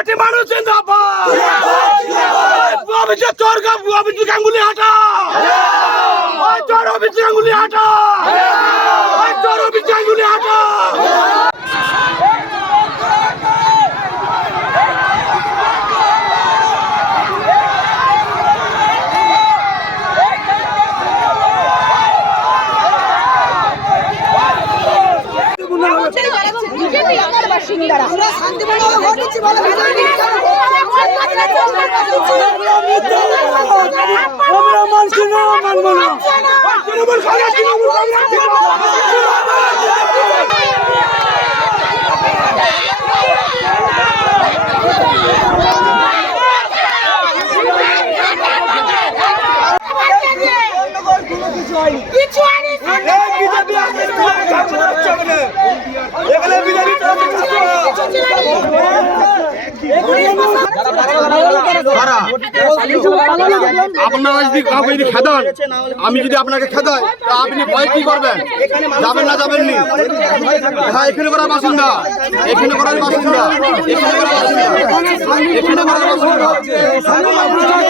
মাটি মানুষ জিন্দাবাদ। অভিজিৎ চরকা অভিজিৎ গাঙ্গুলি হাঁটা, চর অভিজিৎ গাঙ্গুলি হাঁটা, চর অভিজিৎ গাঙ্গুলি হাঁটা। আমরা মানছি না, মানব না। আপনারা যদি কাউকে যদি খেদান, আমি যদি আপনাকে খেদাই, তা আপনি ভয় কি করবেন? যাবেন না যাবেন নি? হ্যাঁ, এখানে করার বাসিন্দা, এখানে করার বাসিন্দা, এখানে করার বাসিন্দা, এখানে করার বাসিন্দা।